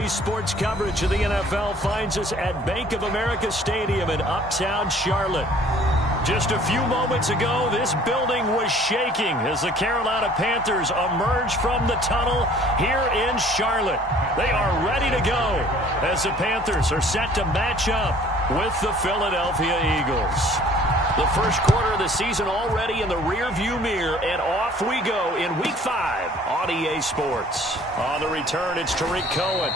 Today's sports coverage of the NFL finds us at Bank of America Stadium in uptown Charlotte. Just a few moments ago, this building was shaking as the Carolina Panthers emerged from the tunnel here in Charlotte. They are ready to go as the Panthers are set to match up with the Philadelphia Eagles. The first quarter of the season already in the rearview mirror, and off we go in Week 5 on EA Sports. On the return, it's Tariq Cohen.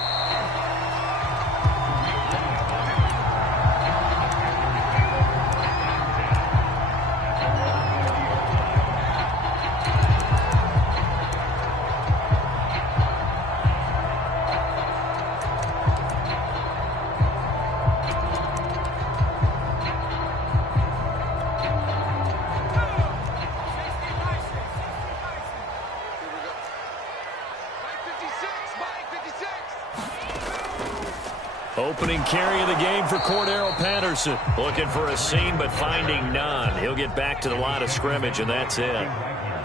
Opening carry of the game for Cordero Patterson. Looking for a seam, but finding none. He'll get back to the line of scrimmage, and that's it.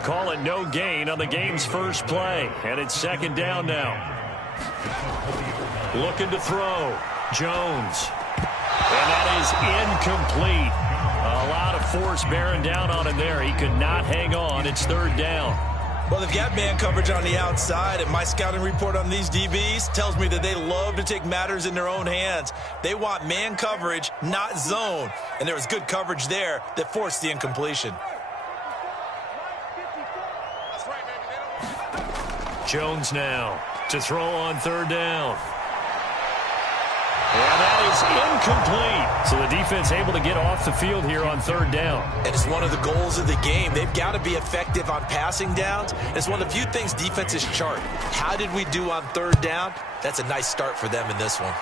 Call it no gain on the game's first play. And it's second down now. Looking to throw. Jones. And that is incomplete. A lot of force bearing down on him there. He could not hang on. It's third down. Well, they've got man coverage on the outside, and my scouting report on these DBs tells me that they love to take matters in their own hands. They want man coverage, not zone. And there was good coverage there that forced the incompletion. Jones now to throw on third down. And that is incomplete. So the defense able to get off the field here on third down. And it's one of the goals of the game. They've got to be effective on passing downs. It's one of the few things defenses chart. How did we do on third down? That's a nice start for them in this one.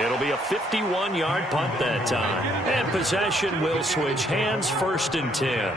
It'll be a 51-yard punt that time. And possession will switch hands, first and 10.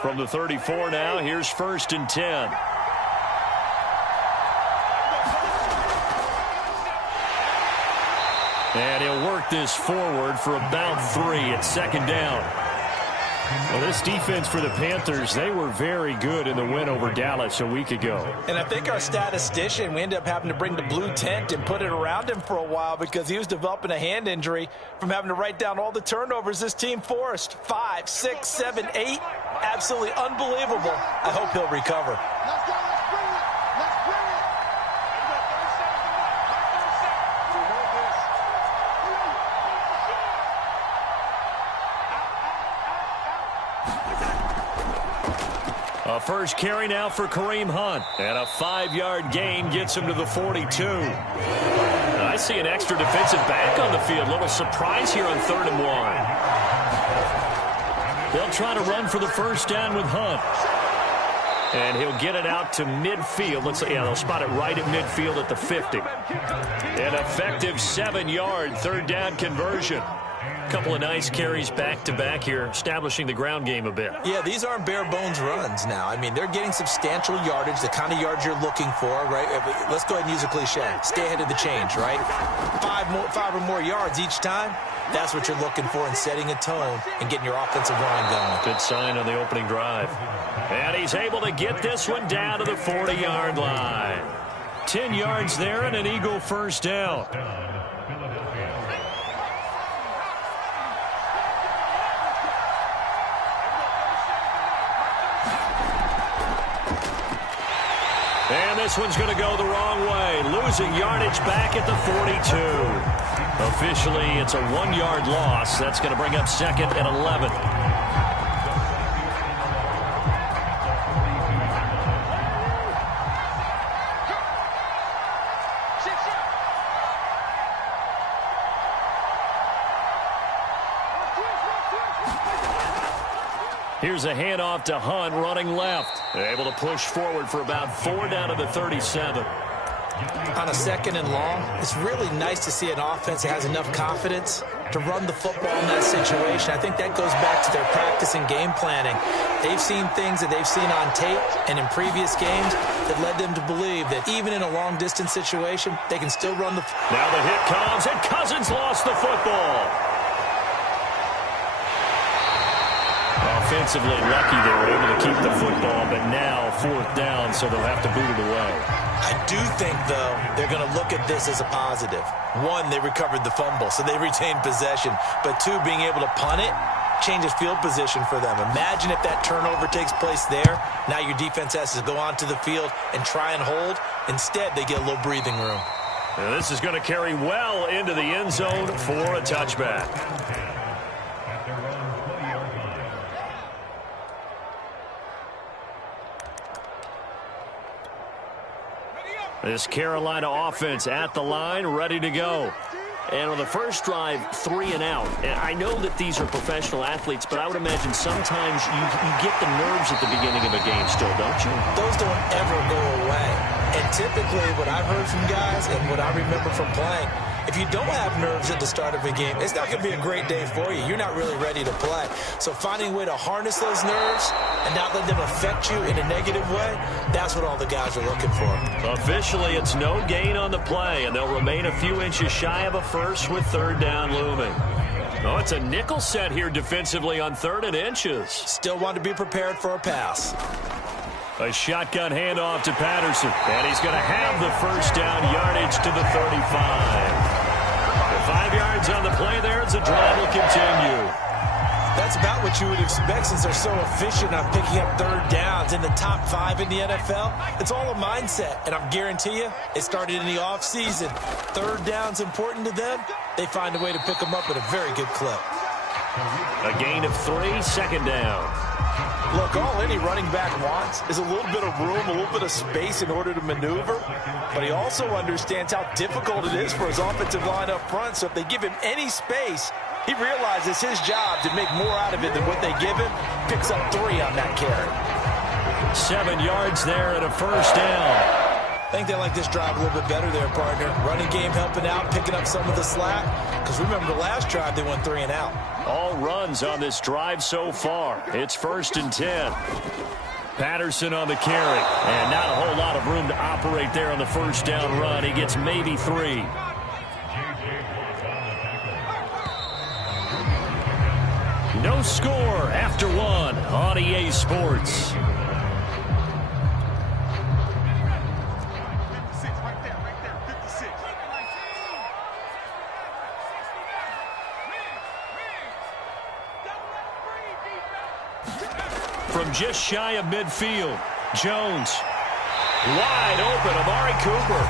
From the 34 now, here's first and 10. And he'll work this forward for about 3 at second down. Well, this defense for the Panthers, they were very good in the win over Dallas a week ago. And I think our statistician, we ended up having to bring the blue tent and put it around him for a while because he was developing a hand injury from having to write down all the turnovers this team forced. 5, 6, 7, 8. Absolutely unbelievable. I hope he'll recover. Let's go. Let's bring it. Let's bring it. A first carry now for Kareem Hunt. And a 5-yard gain gets him to the 42. I see an extra defensive back on the field. Little surprise here on 3rd and 1. They'll try to run for the first down with Hunt. And he'll get it out to midfield. They'll spot it right at midfield at the 50. An effective 7-yard third down conversion. Couple of nice carries back-to-back here, establishing the ground game a bit. Yeah, these aren't bare-bones runs now. I mean, they're getting substantial yardage, the kind of yards you're looking for, right? Let's go ahead and use a cliche. Stay ahead of the change, right? 5 or more yards each time. That's what you're looking for in setting a tone and getting your offensive line going. Good sign on the opening drive. And he's able to get this one down to the 40-yard line. 10 yards there and an Eagle first down. And this one's going to go the wrong way. Losing yardage back at the 42. Officially, it's a 1-yard loss. That's going to bring up second and 11. Here's a handoff to Hunt running left. Able to push forward for about 4 down to the 37. On a 2nd and long, it's really nice to see an offense that has enough confidence to run the football in that situation. I think that goes back to their practice and game planning. They've seen things that they've seen on tape and in previous games that led them to believe that even in a long-distance situation, they can still run the... Now the hit comes, and Cousins lost the football. Offensively lucky they were able to keep the football, but now 4th down, so they'll have to boot it away. I do think, though, they're going to look at this as a positive. 1, they recovered the fumble, so they retained possession. But 2, being able to punt it changes field position for them. Imagine if that turnover takes place there. Now your defense has to go onto the field and try and hold. Instead, they get a little breathing room. And this is going to carry well into the end zone for a touchback. This Carolina offense at the line, ready to go. And on the first drive, 3 and out. And I know that these are professional athletes, but I would imagine sometimes you get the nerves at the beginning of a game still, don't you? Those don't ever go away. And typically what I've heard from guys and what I remember from playing, if you don't have nerves at the start of a game, it's not going to be a great day for you. You're not really ready to play. So finding a way to harness those nerves and not let them affect you in a negative way, that's what all the guys are looking for. Officially, it's no gain on the play, and they'll remain a few inches shy of a first with 3rd down looming. Oh, it's a nickel set here defensively on 3rd and inches. Still want to be prepared for a pass. A shotgun handoff to Patterson, and he's going to have the first down yardage to the 35. 5 yards on the play there as the drive will continue. That's about what you would expect since they're so efficient on picking up 3rd downs in the top 5 in the NFL. It's all a mindset, and I guarantee you it started in the offseason. 3rd down's important to them. They find a way to pick them up at a very good clip. A gain of 3, 2nd down. Look, all any running back wants is a little bit of room, a little bit of space in order to maneuver. But he also understands how difficult it is for his offensive line up front. So if they give him any space, he realizes his job to make more out of it than what they give him. Picks up 3 on that carry. 7 yards there and a first down. I think they like this drive a little bit better there, partner. Running game helping out, picking up some of the slack. Because remember, the last drive, they went 3 and out. All runs on this drive so far. It's 1st and 10. Patterson on the carry. And not a whole lot of room to operate there on the first down run. He gets maybe 3. No score after 1 on EA Sports. From just shy of midfield, Jones. Wide open, Amari Cooper.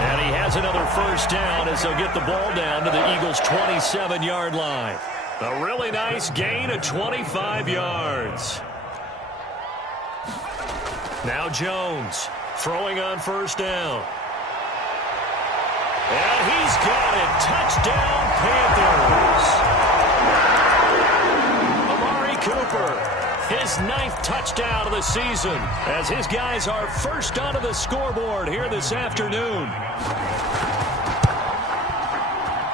And he has another first down as they'll get the ball down to the Eagles' 27-yard line. A really nice gain of 25 yards. Now Jones throwing on first down. And he's got it. Touchdown, Panthers. Amari Cooper. His 9th touchdown of the season as his guys are first onto the scoreboard here this afternoon.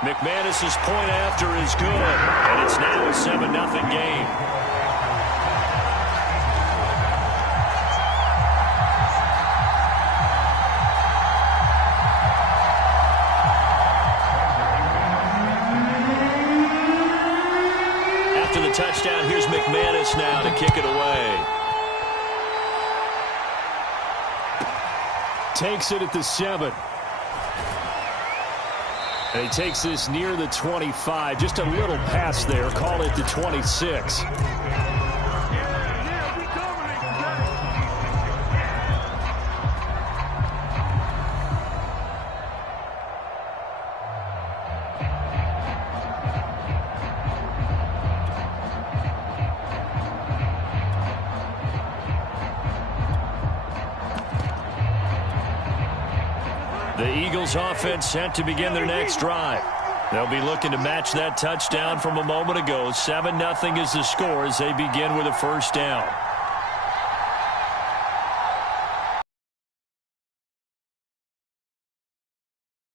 McManus's point after is good, and it's now a 7-0 game. After the touchdown, here's McManus now to kick it away. Takes it at the 7. And he takes this near the 25. Just a little pass there. Call it the 26. The Eagles offense set to begin their next drive. They'll be looking to match that touchdown from a moment ago. 7-0 is the score as they begin with a first down.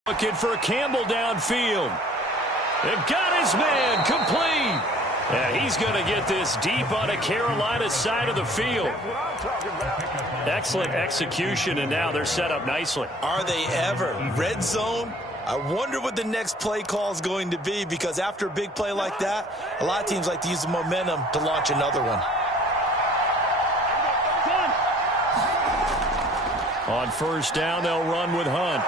Looking for Campbell downfield. They've got his man complete. And he's going to get this deep on a Carolina side of the field. Excellent execution, and now they're set up nicely. Are they ever? Red zone? I wonder what the next play call is going to be, because after a big play like that, a lot of teams like to use the momentum to launch another one. On first down, they'll run with Hunt.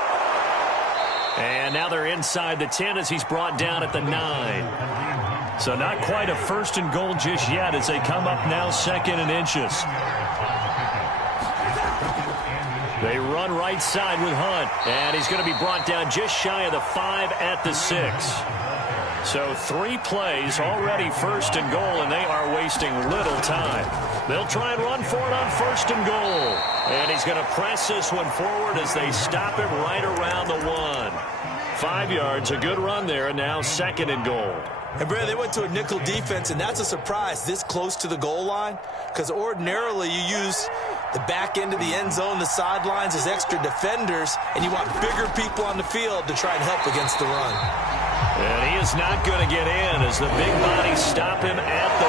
And now they're inside the 10 as he's brought down at the 9. So not quite a first and goal just yet as they come up now 2nd and inches. They run right side with Hunt, and he's going to be brought down just shy of the 5 at the 6. So 3 plays already first and goal, and they are wasting little time. They'll try and run for it on first and goal. And he's going to press this one forward as they stop him right around the 1. 5 yards, a good run there, and now 2nd and goal. And, Brad, they went to a nickel defense, and that's a surprise this close to the goal line, because ordinarily you use the back end of the end zone, the sidelines as extra defenders, and you want bigger people on the field to try and help against the run. And he is not going to get in as the big bodies stop him at the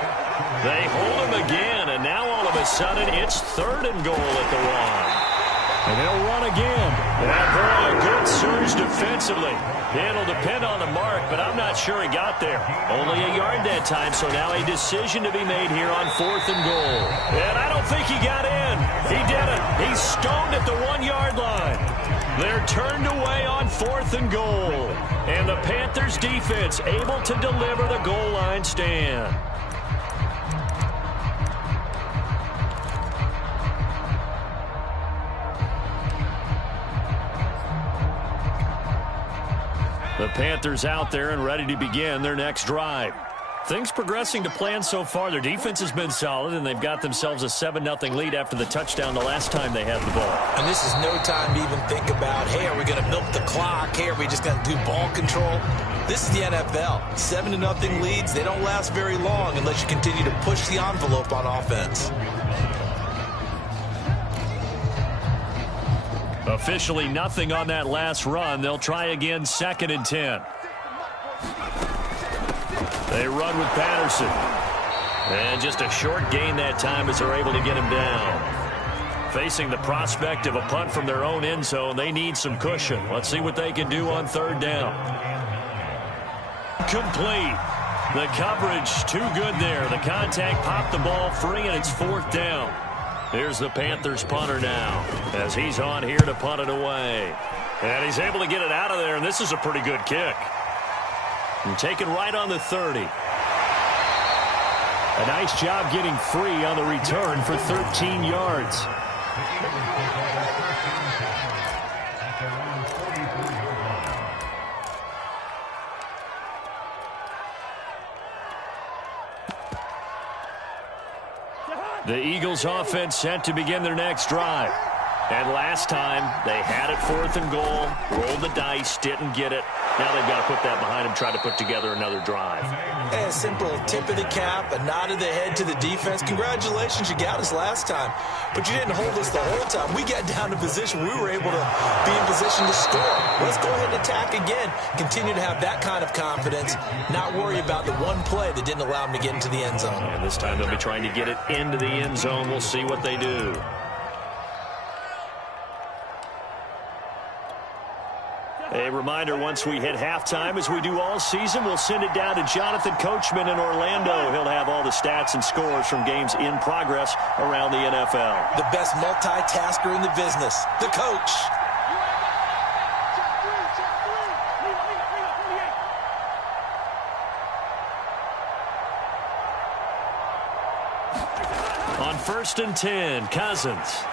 1. They hold him again, and now all of a sudden it's 3rd and goal at the 1. And they'll run again. And boy, a good surge defensively. It'll depend on the mark, but I'm not sure he got there. Only a yard that time, so now a decision to be made here on 4th and goal. And I don't think he got in. He did it. He's stoned at the 1-yard line. They're turned away on 4th and goal. And the Panthers defense able to deliver the goal line stand. The Panthers out there and ready to begin their next drive. Things progressing to plan so far. Their defense has been solid, and they've got themselves a 7-0 lead after the touchdown the last time they had the ball. And this is no time to even think about, hey, are we going to milk the clock? Hey, are we just going to do ball control? This is the NFL. 7-0 leads, they don't last very long unless you continue to push the envelope on offense. Officially nothing on that last run. They'll try again 2nd and 10. They run with Patterson. And just a short gain that time as they're able to get him down. Facing the prospect of a punt from their own end zone, they need some cushion. Let's see what they can do on 3rd down. Complete. The coverage too good there. The contact popped the ball free, and it's 4th down. Here's the Panthers punter now as he's on here to punt it away. And he's able to get it out of there, and this is a pretty good kick. And taken right on the 30. A nice job getting free on the return for 13 yards. The Eagles offense set to begin their next drive. And last time, they had it 4th and goal, rolled the dice, didn't get it. Now they've got to put that behind them, try to put together another drive. A simple tip of the cap, a nod of the head to the defense. Congratulations, you got us last time. But you didn't hold us the whole time. We got down to position. We were able to be in position to score. Let's go ahead and attack again. Continue to have that kind of confidence. Not worry about the one play that didn't allow them to get into the end zone. And this time they'll be trying to get it into the end zone. We'll see what they do. A reminder, once we hit halftime, as we do all season, we'll send it down to Jonathan Coachman in Orlando. He'll have all the stats and scores from games in progress around the NFL. The best multitasker in the business, the coach. On 1st and 10, Cousins.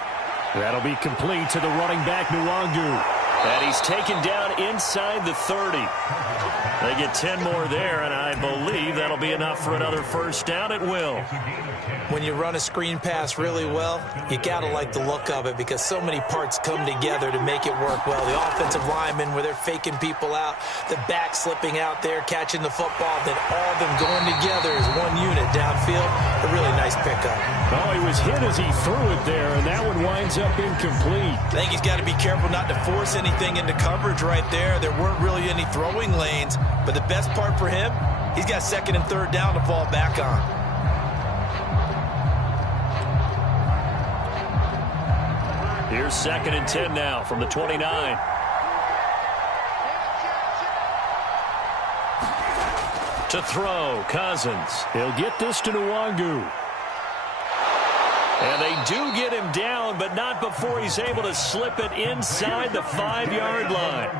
That'll be complete to the running back, Nwangu. And he's taken down inside the 30. They get 10 more there, and I believe that that'll be enough for another first down at will. When you run a screen pass really well, you got to like the look of it because so many parts come together to make it work well. The offensive linemen where they're faking people out, the back slipping out there, catching the football, then all of them going together as one unit downfield. A really nice pickup. Oh, he was hit as he threw it there, and that one winds up incomplete. I think he's got to be careful not to force anything into coverage right there. There weren't really any throwing lanes, but the best part for him, he's got second and third down to fall back on. Here's 2nd and 10 now from the 29. To throw, Cousins. He'll get this to Nwangu. And they do get him down, but not before he's able to slip it inside the 5-yard line.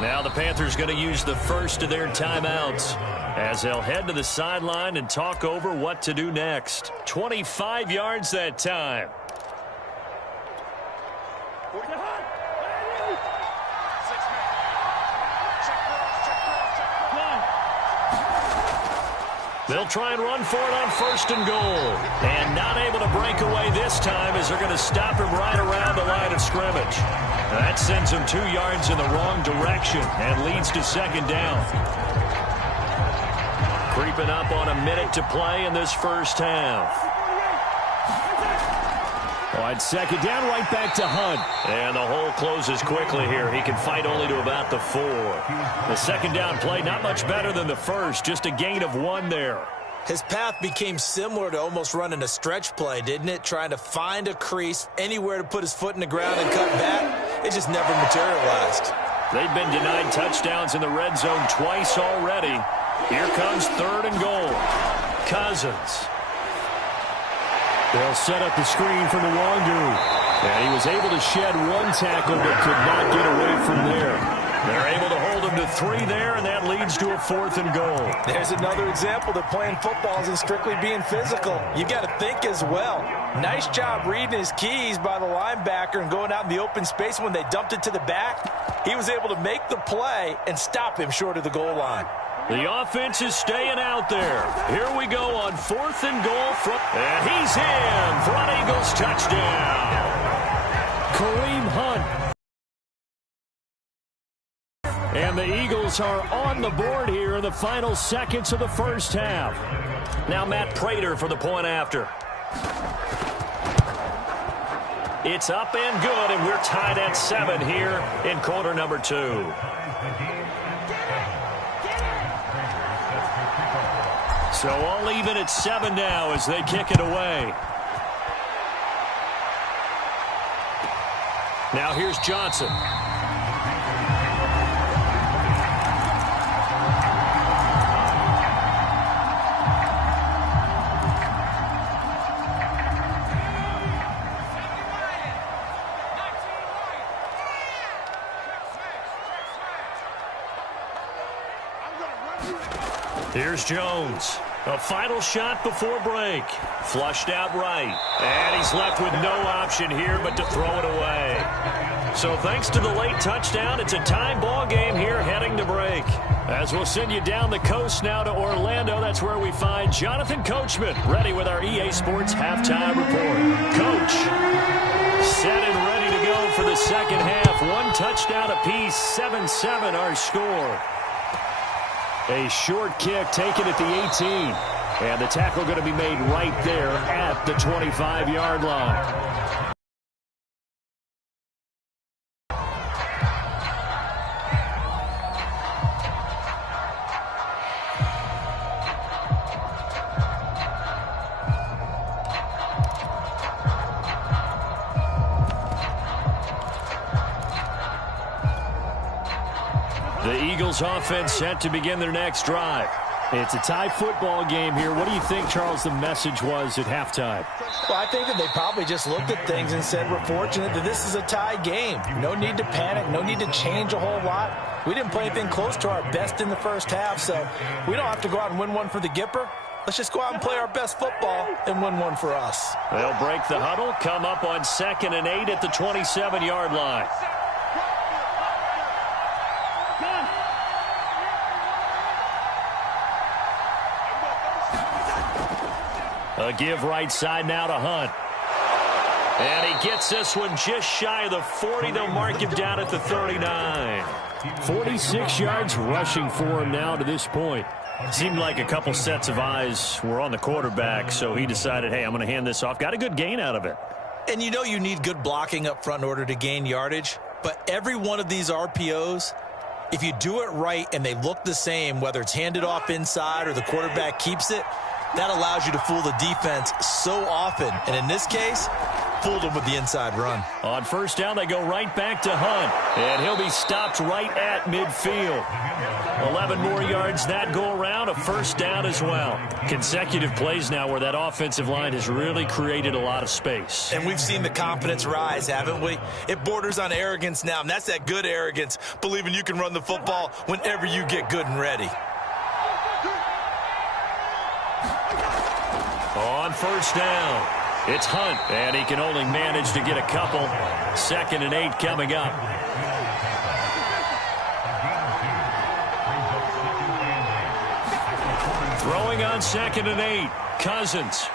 Now the Panthers going to use the first of their timeouts as they'll head to the sideline and talk over what to do next. 25 yards that time. They'll try and run for it on 1st and goal. And not able to break away this time as they're going to stop him right around the line of scrimmage. That sends him 2 yards in the wrong direction and leads to 2nd down. Creeping up on a minute to play in this first half. On 2nd down, right back to Hunt. And the hole closes quickly here. He can fight only to about the 4. The 2nd down play, not much better than the first. Just a gain of 1 there. His path became similar to almost running a stretch play, didn't it? Trying to find a crease, anywhere to put his foot in the ground and cut back. It just never materialized. They've been denied touchdowns in the red zone twice already. Here comes 3rd and goal. Cousins. They'll set up the screen for Nwangu. And he was able to shed 1 tackle but could not get away from there. They're able to hold him to 3 there, and that leads to a 4th and goal. There's another example that playing football isn't strictly being physical. You've got to think as well. Nice job reading his keys by the linebacker and going out in the open space when they dumped it to the back. He was able to make the play and stop him short of the goal line. The offense is staying out there. Here we go on 4th and goal. And he's in. Front Eagles touchdown. Kareem Hunt. And the Eagles are on the board here in the final seconds of the first half. Now Matt Prater for the point after. It's up and good, and we're tied at 7 here in quarter number 2. So all even at 7 now as they kick it away. Now here's Johnson. Here's Jones. A final shot before break. Flushed out right. And he's left with no option here but to throw it away. So thanks to the late touchdown, it's a tie ball game here heading to break. As we'll send you down the coast now to Orlando, that's where we find Jonathan Coachman ready with our EA Sports halftime report. Coach, set and ready to go for the second half. 1 touchdown apiece, 7-7 our score. A short kick taken at the 18. And the tackle going to be made right there at the 25-yard line. The Eagles offense set to begin their next drive. It's a tie football game here. What do you think, Charles, the message was at halftime? Well, I think that they probably just looked at things and said, we're fortunate that this is a tie game. No need to panic. No need to change a whole lot. We didn't play anything close to our best in the first half, so we don't have to go out and win one for the Gipper. Let's just go out and play our best football and win one for us. They'll break the huddle, come up on 2nd and 8 at the 27-yard line. A give right side now to Hunt. And he gets this one just shy of the 40. They'll mark him down at the 39. 46 yards rushing for him now to this point. Seemed like a couple sets of eyes were on the quarterback, so he decided, hey, I'm going to hand this off. Got a good gain out of it. And you know you need good blocking up front in order to gain yardage, but every one of these RPOs, if you do it right and they look the same, whether it's handed off inside or the quarterback keeps it, that allows you to fool the defense so often. And in this case, fooled them with the inside run. On first down, they go right back to Hunt. And he'll be stopped right at midfield. 11 more yards that go around, a first down as well. Consecutive plays now where that offensive line has really created a lot of space. And we've seen the confidence rise, haven't we? It borders on arrogance now, and that's that good arrogance, believing you can run the football whenever you get good and ready. On first down, it's Hunt, and he can only manage to get a couple. 2nd and 8 coming up. Throwing on 2nd and 8, Cousins.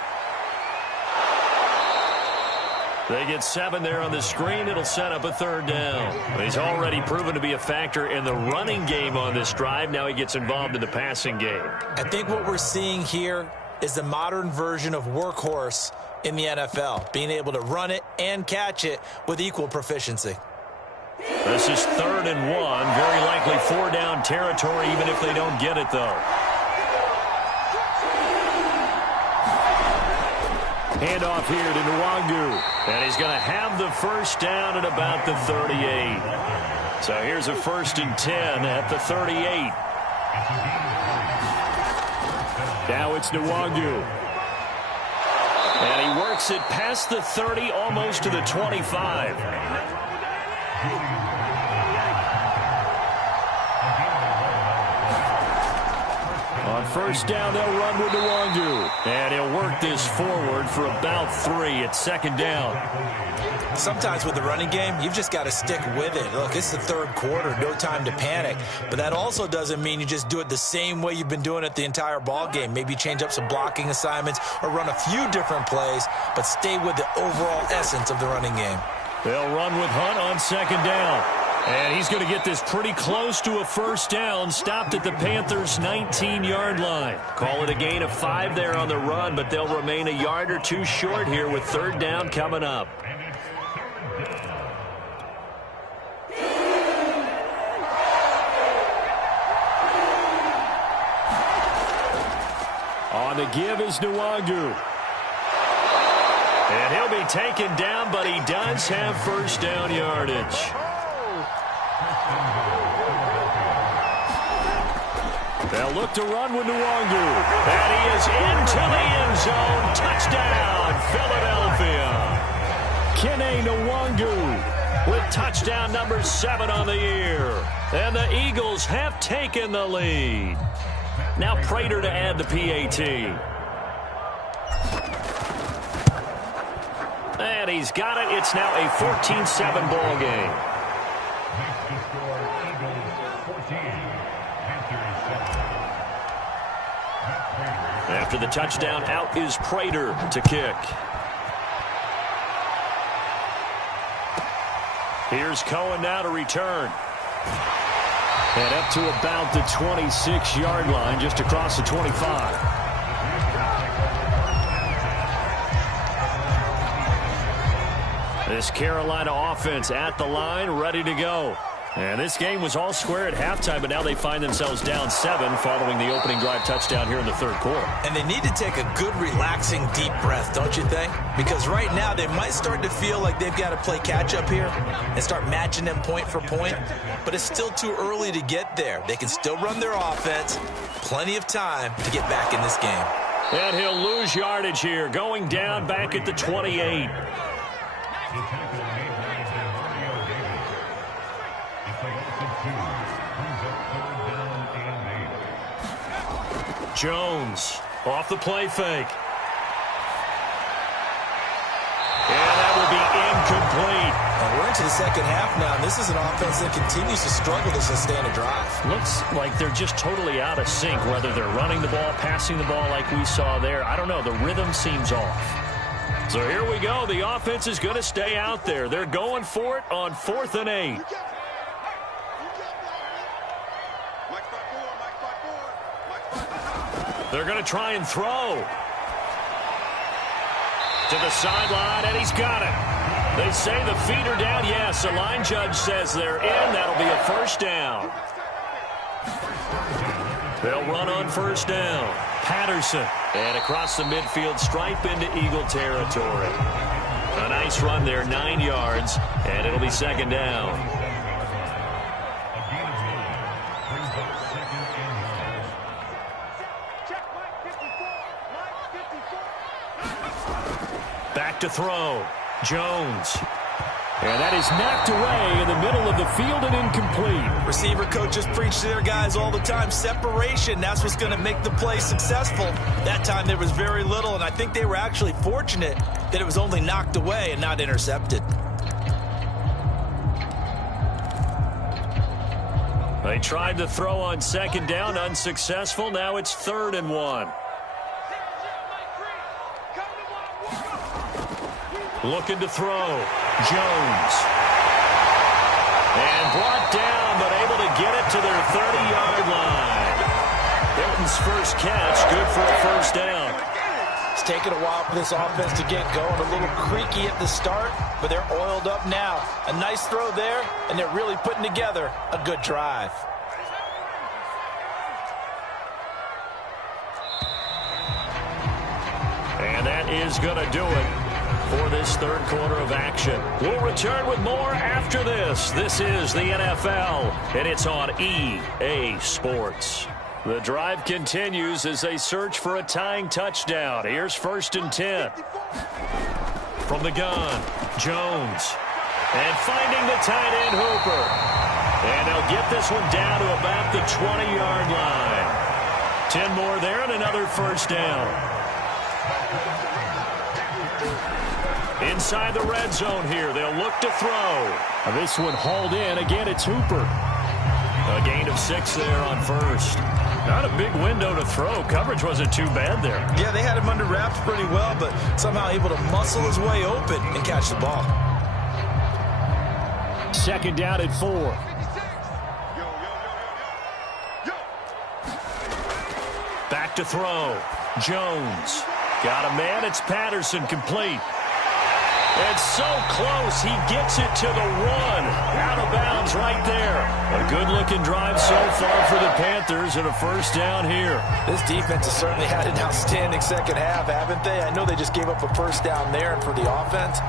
They get 7 there on the screen. It'll set up a 3rd down. He's already proven to be a factor in the running game on this drive. Now he gets involved in the passing game. I think what we're seeing here is the modern version of workhorse in the NFL, being able to run it and catch it with equal proficiency. This is 3rd and 1. Very likely 4-down territory, even if they don't get it, though. Handoff here to Nwangu. And he's going to have the first down at about the 38. So here's a 1st and 10 at the 38. Now it's Nwangu. And he works it past the 30, almost to the 25. On first down, they'll run with Nwangu. And he'll work this forward for about 3 at 2nd down. Sometimes with the running game, you've just got to stick with it. Look, it's the 3rd quarter, no time to panic. But that also doesn't mean you just do it the same way you've been doing it the entire ball game. Maybe change up some blocking assignments or run a few different plays, but stay with the overall essence of the running game. They'll run with Hunt on 2nd down. And he's going to get this pretty close to a first down, stopped at the Panthers' 19-yard line. Call it a gain of 5 there on the run, but they'll remain a yard or 2 short here with 3rd down coming up. On the give is Nwangu. And he'll be taken down, but he does have first down yardage. They'll look to run with Nwangu. And he is into the end zone. Touchdown, Philadelphia. Kene Nwangu with touchdown number 7 on the year. And the Eagles have taken the lead. Now Prater to add the PAT. And he's got it. It's now a 14-7 ball game. After the touchdown, out is Prater to kick. Here's Cohen now to return. And up to about the 26-yard line, just across the 25. This Carolina offense at the line, ready to go. And this game was all square at halftime, but now they find themselves down 7 following the opening drive touchdown here in the 3rd quarter. And they need to take a good, relaxing, deep breath, don't you think? Because right now they might start to feel like they've got to play catch-up here and start matching them point for point. But it's still too early to get there. They can still run their offense. Plenty of time to get back in this game. And he'll lose yardage here, going down back at the 28. Jones off the play fake. And that will be incomplete. And we're into the second half now, and this is an offense that continues to struggle to sustain a drive. Looks like they're just totally out of sync, whether they're running the ball, passing the ball like we saw there. I don't know. The rhythm seems off. So here we go. The offense is going to stay out there. They're going for it on 4th and 8. They're going to try and throw. To the sideline, and he's got it. They say the feet are down. Yes, the line judge says they're in. That'll be a first down. They'll run on first down. Patterson. And across the midfield stripe into Eagle territory. A nice run there, 9 yards, and it'll be second down. Back to throw. Jones. And that is knocked away in the middle of the field and incomplete. Receiver coaches preach to their guys all the time. Separation, that's what's going to make the play successful. That time there was very little, and I think they were actually fortunate that it was only knocked away and not intercepted. They tried to throw on second down, unsuccessful. Now it's 3rd and 1. Looking to throw. Jones. And brought down, but able to get it to their 30-yard line. Hilton's first catch, good for a first down. It's taken a while for this offense to get going. A little creaky at the start, but they're oiled up now. A nice throw there, and they're really putting together a good drive. And that is going to do it for this third quarter of action. We'll return with more after this. This is the NFL, and it's on EA Sports. The drive continues as they search for a tying touchdown. Here's 1st and 10. From the gun, Jones. And finding the tight end, Hooper. And they'll get this one down to about the 20-yard line. 10 more there and another first down. Inside the red zone here, they'll look to throw. This one hauled in. Again, it's Hooper. A gain of 6 there on first. Not a big window to throw. Coverage wasn't too bad there. Yeah, they had him under wraps pretty well, but somehow able to muscle his way open and catch the ball. 2nd down at 4. Back to throw. Jones. Got a man. It's Patterson, complete. And so close, he gets it to the 1. Out of bounds right there. A good-looking drive so far for the Panthers and a first down here. This defense has certainly had an outstanding second half, haven't they? I know they just gave up a first down there, and for the offense,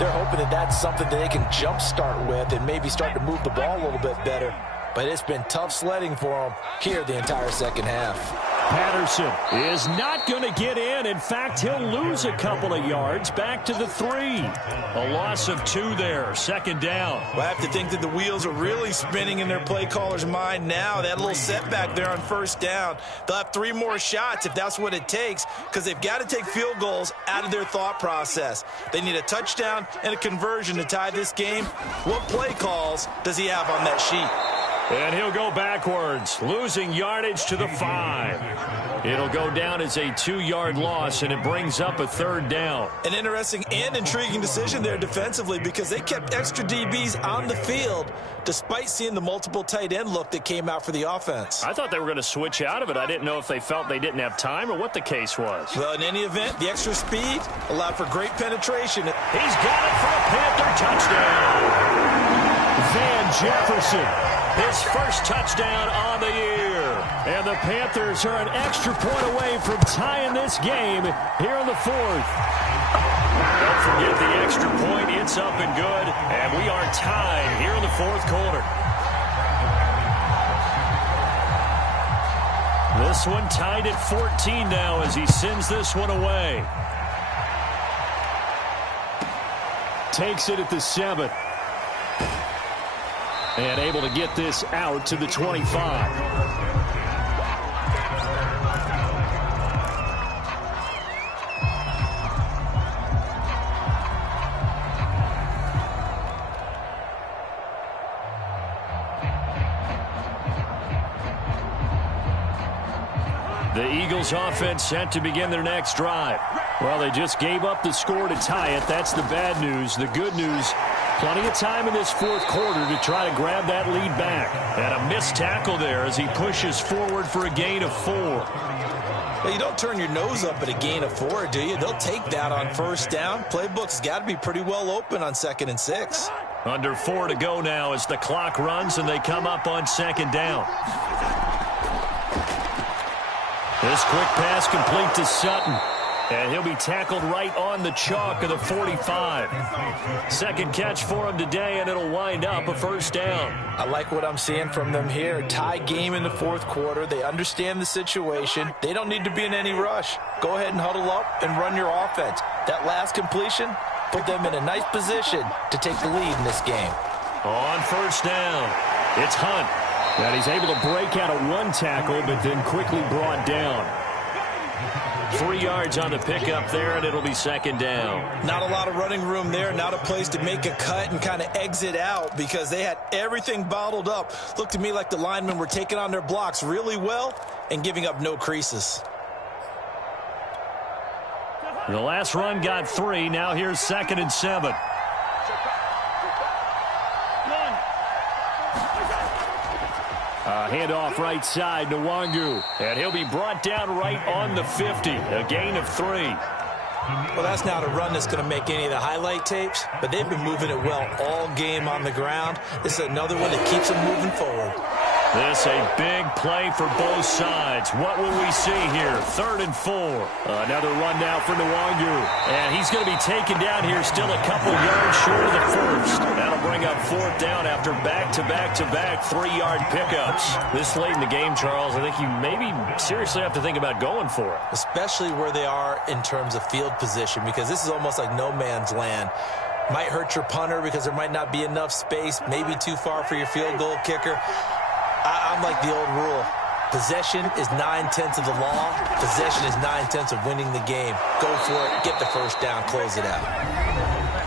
they're hoping that that's something that they can jumpstart with and maybe start to move the ball a little bit better. But it's been tough sledding for them here the entire second half. Patterson is not going to get in. In fact, he'll lose a couple of yards back to the 3. A loss of 2 there. 2nd down. Well, I have to think that the wheels are really spinning in their play caller's mind now. That little setback there on first down. They'll have 3 more shots if that's what it takes, because they've got to take field goals out of their thought process. They need a touchdown and a conversion to tie this game. What play calls does he have on that sheet? And he'll go backwards, losing yardage to the 5. It'll go down as a 2-yard loss, and it brings up a 3rd down. An interesting and intriguing decision there defensively, because they kept extra DBs on the field despite seeing the multiple tight end look that came out for the offense. I thought they were going to switch out of it. I didn't know if they felt they didn't have time or what the case was. Well, in any event, the extra speed allowed for great penetration. He's got it for a Panther touchdown. Van Jefferson. His first touchdown on the year. And the Panthers are an extra point away from tying this game here in the 4th. Don't forget the extra point. It's up and good. And we are tied here in the 4th quarter. This one tied at 14 now as he sends this one away. Takes it at the 7. And able to get this out to the 25. Eagles offense set to begin their next drive. Well, they just gave up the score to tie it. That's the bad news. The good news, plenty of time in this fourth quarter to try to grab that lead back. And a missed tackle there as he pushes forward for a gain of 4. Well, you don't turn your nose up at a gain of 4, do you? They'll take that on first down. Playbook's got to be pretty well open on 2nd and 6. Under 4 to go now as the clock runs and they come up on 2nd down. This quick pass complete to Sutton. And he'll be tackled right on the chalk of the 45. Second catch for him today, and it'll wind up a first down. I like what I'm seeing from them here. Tie game in the fourth quarter. They understand the situation. They don't need to be in any rush. Go ahead and huddle up and run your offense. That last completion put them in a nice position to take the lead in this game. On first down, it's Hunt. And he's able to break out of one tackle, but then quickly brought down. 3 yards on the pickup there, and it'll be 2nd down. Not a lot of running room there. Not a place to make a cut and kind of exit out because they had everything bottled up. Looked to me like the linemen were taking on their blocks really well and giving up no creases. The last run got 3. Now here's 2nd and 7. Handoff right side to Nwangu. And he'll be brought down right on the 50. A gain of 3. Well, that's not a run that's going to make any of the highlight tapes, but they've been moving it well all game on the ground. This is another one that keeps them moving forward. This a big play for both sides. What will we see here? 3rd and 4. Another run now for Nwangu. And he's going to be taken down here still a couple yards short of the first. That'll bring up 4th down after back-to-back-to-back 3-yard pickups. This late in the game, Charles, I think you maybe seriously have to think about going for it. Especially where they are in terms of field position, because this is almost like no man's land. Might hurt your punter because there might not be enough space, maybe too far for your field goal kicker. I'm like the old rule. Possession is 9/10 of the law. Possession is 9/10 of winning the game. Go for it. Get the first down. Close it out.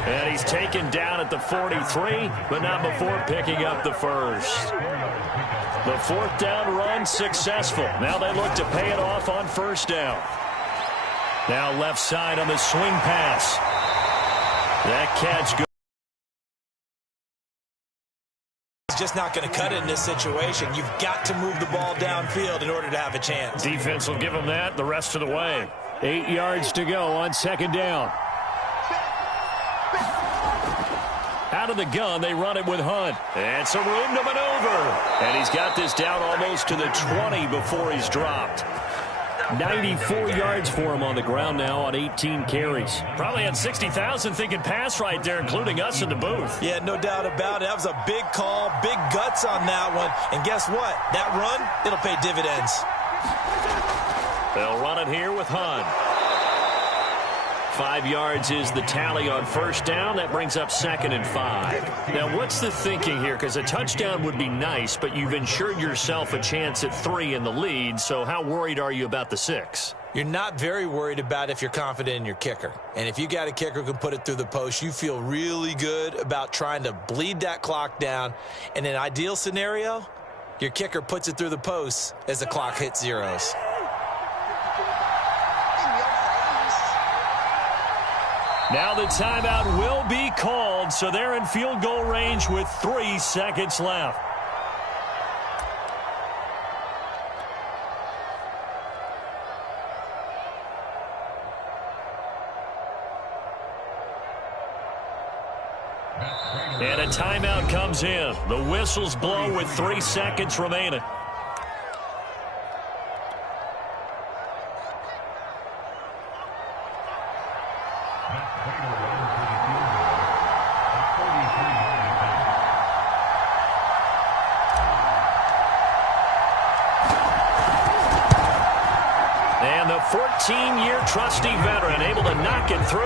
And he's taken down at the 43, but not before picking up the first. The 4th down run successful. Now they look to pay it off on first down. Now left side on the swing pass. That catch goes. Just not going to cut it in this situation. You've got to move the ball downfield in order to have a chance. Defense will give them that the rest of the way. 8 yards to go on 2nd down. Out of the gun, they run it with Hunt. And some room to maneuver. And he's got this down almost to the 20 before he's dropped. 94 yards for him on the ground now on 18 carries. Probably had 60,000 thinking pass right there, including us in the booth. Yeah, no doubt about it. That was a big call, big guts on that one. And guess what? That run, it'll pay dividends. They'll run it here with Hunt. 5 yards is the tally on first down. That brings up 2nd and 5. Now, what's the thinking here? Because a touchdown would be nice, but you've ensured yourself a chance at 3 in the lead. So how worried are you about the 6? You're not very worried about if you're confident in your kicker. And if you got a kicker who can put it through the post, you feel really good about trying to bleed that clock down. In an ideal scenario, your kicker puts it through the post as the clock hits zeros. Now the timeout will be called, so they're in field goal range with 3 seconds left. And a timeout comes in. The whistles blow with 3 seconds remaining. And the 14-year trusty veteran able to knock it through.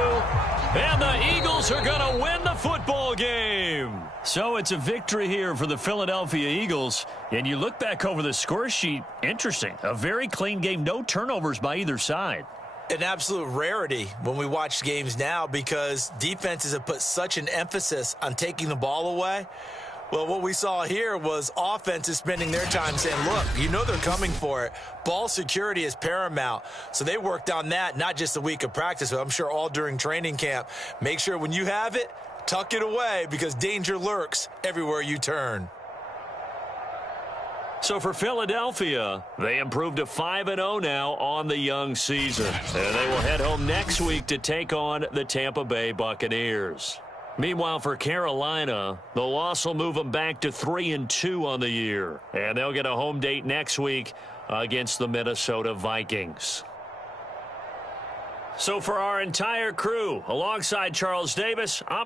And the Eagles are going to win the football game. So it's a victory here for the Philadelphia Eagles. And you look back over the score sheet, interesting. A very clean game, no turnovers by either side. An absolute rarity when we watch games now because defenses have put such an emphasis on taking the ball away. Well, what we saw here was offenses spending their time saying, look, you know they're coming for it. Ball security is paramount. So they worked on that, not just a week of practice, but I'm sure all during training camp. Make sure when you have it, tuck it away because danger lurks everywhere you turn. So for Philadelphia, they improved to 5-0 now on the young season. And they will head home next week to take on the Tampa Bay Buccaneers. Meanwhile, for Carolina, the loss will move them back to 3-2 on the year. And they'll get a home date next week against the Minnesota Vikings. So for our entire crew, alongside Charles Davis, I'm